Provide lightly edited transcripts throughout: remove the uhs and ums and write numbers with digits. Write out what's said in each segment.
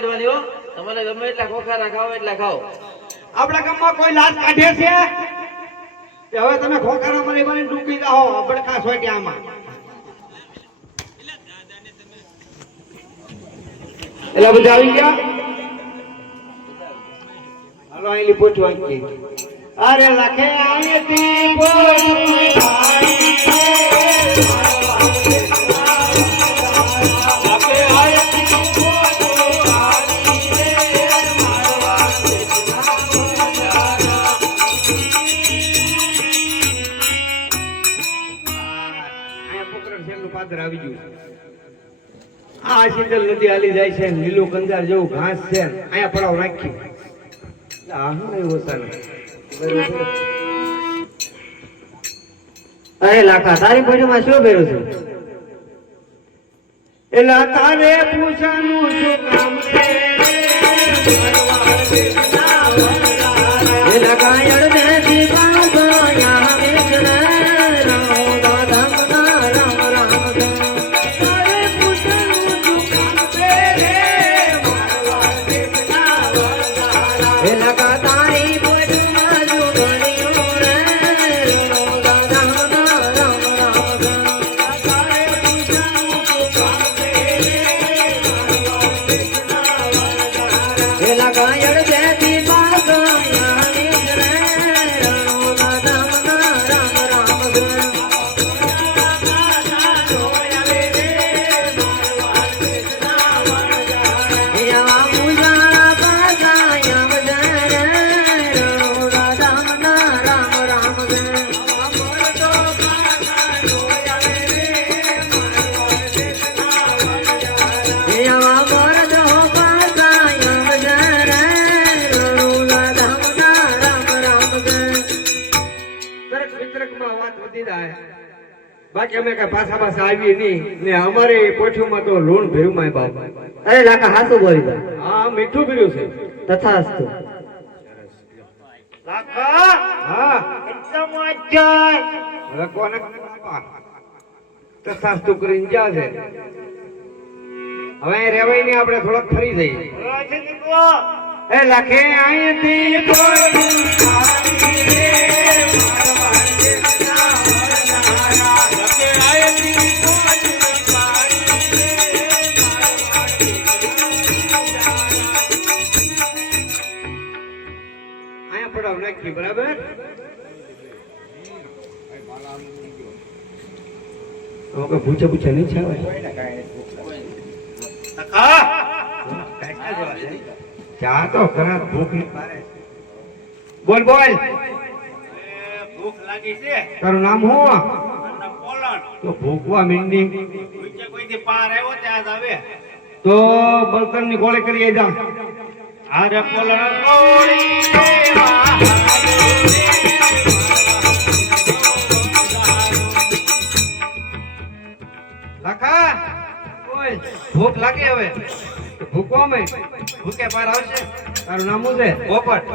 કાઢવાની હો. તમારે ગમે એટલા ખોખારા ખાઓ એટલા ખાઓ. આપણા ગામમાં કોઈ લાજ કાઢે છે કે હવે તમે ખોખારા મારી મારી ડૂબી જાઓ આપણે ખાસ હોય ત્યાંમાં એલા બધા આવી ગયા હાલો આઈલી પોચવા કે અરે લખે આઈતી આવી ગયું આ શીતલ નદી હાલી જાય છે લીલું કંદાર જેવું ઘાસ છે અહીંયા પડાવ નાખી અરે લાખા તારી પેઢીમાં શું ભેરું છે એલા તારે પૂછાનું શું કામ છે એલા કાયડ દે દીવા દયા વિષ્ણુ બાકી અમે કઈ પાછા પાછા આવી નહીં ને અમારે પોઠુમાં તો લોણ ભર્યું માય બાપ અરે લાખા હાસુ બોલી દે હા મીઠું ભર્યું છે તથાસ્તુ કાકા હા એકદમ અજય હવે કોને તથાસ્તુ કરીને જા છે હવે રેવાય નહીં આપણે થોડોક ફરી જઈએ એ લખે અહીંથી નાખી બરાબર પૂછે પૂછે નહીં છે ચા તો ખરા ભૂખ બોલ બોલ ભૂખ લાગી છે. તારું નામ શું પોલણ તો ભૂખવા મીંડી કોઈથી પાર આવ્યો ત્યાં જ આવે. તો બળતણ ની ગોળી કરી જા અરે પોલણ લખા ઓય ભૂખ લાગી હવે ભૂખવા મે ભૂખે પાર આવશે તારું નામ શું છે પોપટ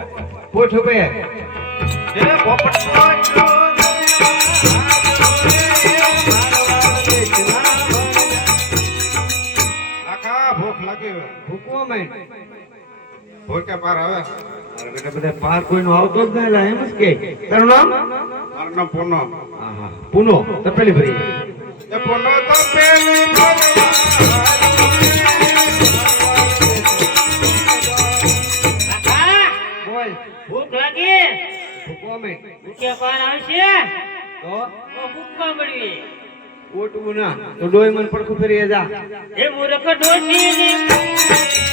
પૂછ ઉભે એ પોપટ લખા ભૂખ લાગી હવે ભૂખવા મે ભૂખે પાર આવે અરે બેટા બધા પાર કોઈનો આવતો જ નહીં લા એમ જ કે તારું નામ મારું નામ પૂનો. હા હા પૂનો તો પેલી ભરી એ પૂનો તો પેલી બોલ ભૂખ લાગી ભૂખવા મે ભૂખે પાર આવશે તો ભૂખવા મળવી ઓટવું ના તો ડોય મન પડખું ફરી જા એ મૂર્ખ ડોશી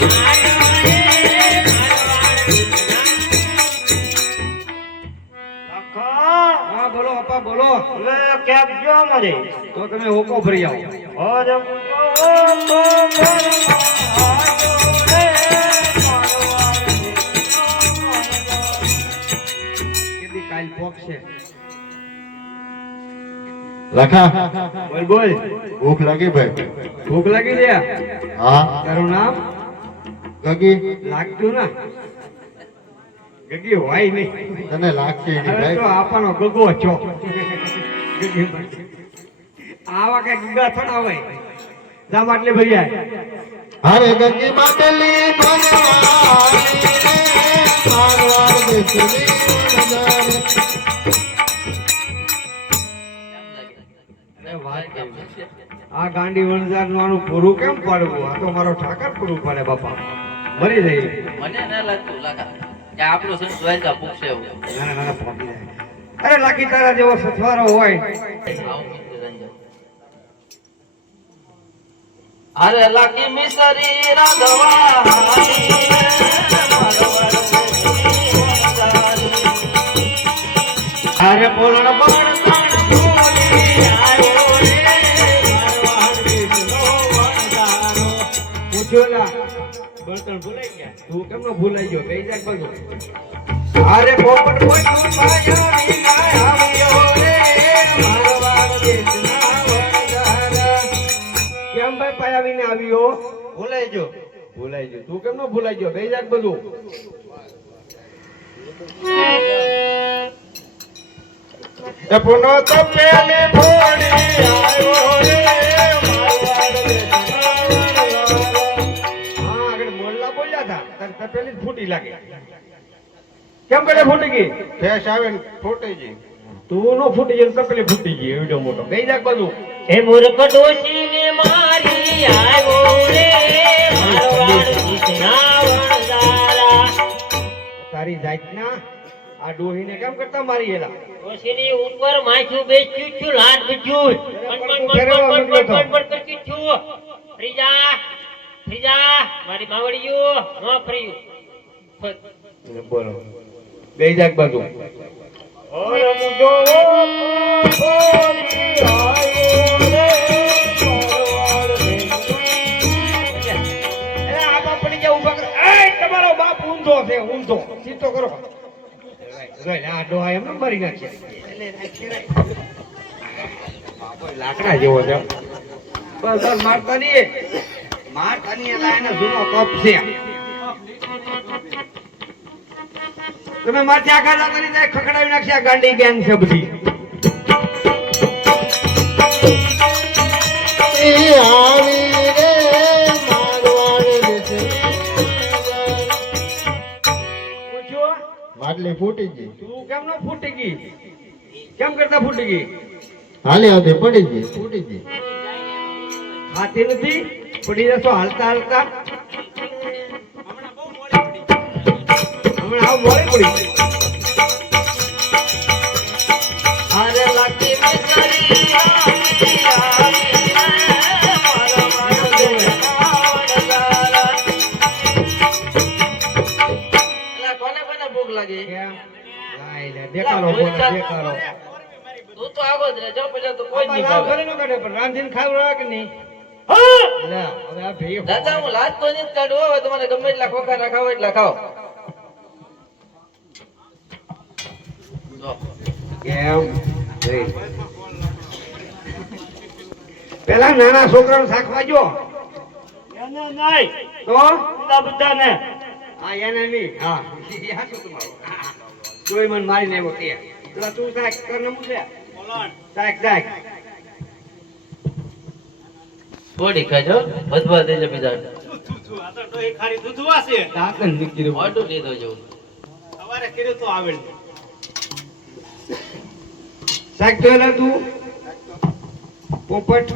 હા બોલો અપા બોલો કેબ જો મને તો તમે હોકો ભરી આવો કેટલી કાલ પોક છે લખા બોલ બોલ ભૂખ લાગી ભાઈ ભૂખ લાગી લે હા તારું નામ ગગી લાગતું ના ગગી હોય નહીં તને લાગશે એની અરે તો ભાઈ આપવાનો ગગો છો આવા કઈ ગગા થોડા હોય જા માટલી ભરી આય અરે ગગી માટલી અરે વાત કેવી. આ ગાંડી વણઝાર નું આનું પૂરું કેમ પાડવું? આ તો મારો ઠાકર પૂરું પાડે બાપા. મરી જાય. મને ના લાગતું લાગા કે આપણો સંત દ્વારકા પૂછશે એવું. નાના નાના ફોટી જાય. અરે લાકી તારા જેવો સથવારો હોય. આવું મિત્ર રંજન. અરે લાકી મિસરી રાધવા અરે બોલણ બોલણ તાણ બોલી આવ્યો રે મારવાડ દેશનો વણઝારો. પૂછ્યો લા બળતણ ભૂલાઈ ગયા? તું કેમ નો ભૂલાઈ ગયો? બે જાગ બધું. અરે પોપટ પોપટ પાયો વિના આવ્યો રે મારવાડ દેશના વણઝારા. કેમ ભાઈ પાયા વિના આવ્યો? ભૂલાઈ ગયો. ભૂલાઈ ગયો. તું કેમ નો ભૂલાઈ ગયો? બે જાગ બધું. પુનો તો પેલી ભોળી આવ્યો રે મારવાડ દેશના વણઝારા. હા આગળ મોરલા બોલ્યા હતા તાર તપેલી જ ફૂટી લાગે. કેમ પેલે ફૂટી ગઈ? ફેસ આવે ને ફૂટી ગઈ. તું નો ફૂટી ગઈ તપેલી ફૂટી ગઈ. એવડો મોટો બે જાક બધું. હે મૂર્ખ ડોશીને મારી આવ્યો રે મારવાડ દેશના વણઝારા. તારી જાતના આ ડોહીને કેમ કરતા મારી એલા? ડોશીની ઉપર માથું બેસ્યું છું, લાટ બીજું પણ કરતી છું. ફ્રીજા મારી માવડીયું ન ફર્યું. બોલો બે જાક બધું. તમારો બાપ ઊંધો છે, ઊંધો સીધો કરો. આ ડોહા એમ મરી નાખ્યા. લાકડા જેવો છે. બસ મારતા નહીં એલા એનો જૂનો કપ છે. તમે માથે આખા જતા નહીં જાય ખખડાવી નાખશે. આ ગાંડી ગેંગ છે બધી. પૂછ્યો માટલી ફૂટી ગઈ. તું કેમ નો ફૂટી ગઈ? કેમ કરતા ફૂટી ગઈ? હાલી આવતી પડી ગઈ, ફૂટી ગઈ. ખાતી નથી પડી જશો હાલતા હાલતા. હમણાં આવ મોડી પડી. અરે લાકી મિસરી કોને કોને ભૂખ લાગી? કેમ? લાઈ લે દેખાડો બોલો દેખાડો. તું તો આગો જ રે જો પેલા તો કોઈ જ નહીં આ ભાવે. ઘરે નો કાઢે પણ રાંધીને ખાવડાવે કે નહીં? લે હવે આ ભઈ દાદા હું લાજ તો નહીં જ કાઢું. હવે તમારે ગમે એટલા ખોખા ખાવ એટલા ખાઓ. જો. કેમ? ભઈ. પેલા નાના છોકરાને શાકવા જો. એને નહીં તો બધાને હા એને નહીં. હા યા શું તમારું? જોઈ મને મારીને આવ્યો તે. પેલા તું શાક કર ને મૂકે. શાક શાક. થોડી ખાજો વધવા દેજો બીજા. દાંતન નીકળી રહ્યું. ઓટું લીધો જો. શાક તો એલા તું પોપટ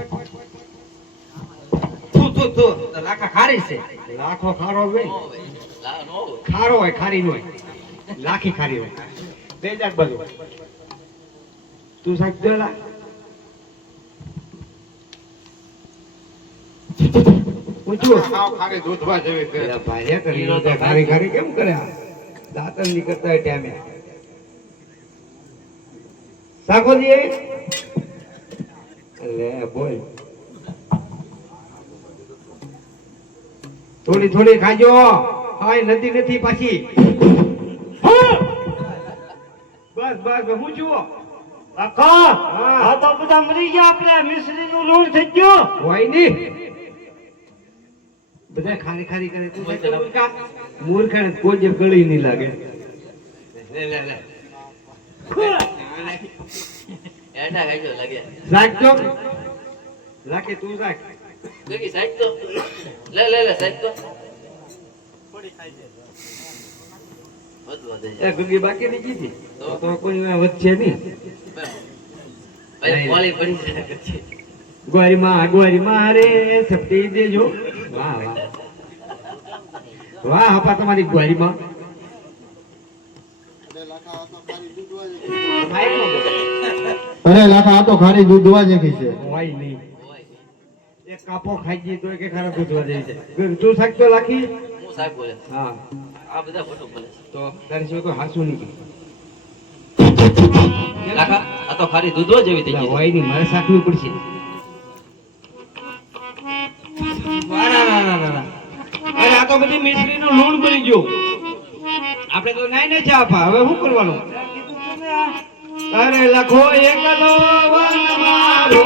તો લાખા ખારી છે. લાખો ખારો હોય લા નો. ખારો હોય ખારી નો હોય. લાખી ખારી હોય. બે જાત બધું. તું શાક તો એલા પૂછ્યું ખાલી દૂધવા જેવી છે. એલા ભાઈ કરી ખારી ખારી કેમ કરે? દાંતન ની કરતા હોય ટાઈમે શાકોજી લે બોલ. થોડી થોડી ખાજો. હાય નદી નથી પાછી. બસ બસ હું જુઓ કાકા આ તો બધા મરી ગયા. આપણે મિશ્રી નું લોણ થઈ ગયું. હોય નહીં બધા ખારી ખારી કરે. તું મૂર્ખ કોઈ જે ગળી નહીં લાગે. લે લે લે એડા ખાજો લાગે. શાક તો લાગે તું શાક. દેખી સાઈડ તો લે લે લે સાઈડ તો. વધવા દે એ ગુગી બાકી ની કીધી તો કોઈ વધશે નહીં. ભાઈ વાળી પડી જાય પછી ગોરી માં રે સપટી દેજો. વાહ વાહ વાહ હપા તમારી ગોરી માં. અરે લાખા આ તો ખાલી દૂધવા જેવી છે. હોય નહીં. એક કાપો ખાઈ ગઈ તો કે ખરા દૂધવા જેવી છે. તું સાચો લાખી. હું સાહેબ બોલે હા આ બધા ફોટો બોલે તો તારી શું તો હાસું નહીં. લાખા આ તો ખાલી દૂધો જેવી થઈ ગઈ હોય નહીં મારે સાચવું પડશે. વાહ ના ના ના ના. અરે આ તો બધી મિશ્રી નું લૂણ બની ગયું. આપણે તો નાઈ ને ચા આપા. હવે શું કરવાનું? અરે લખો એકલો વન મારો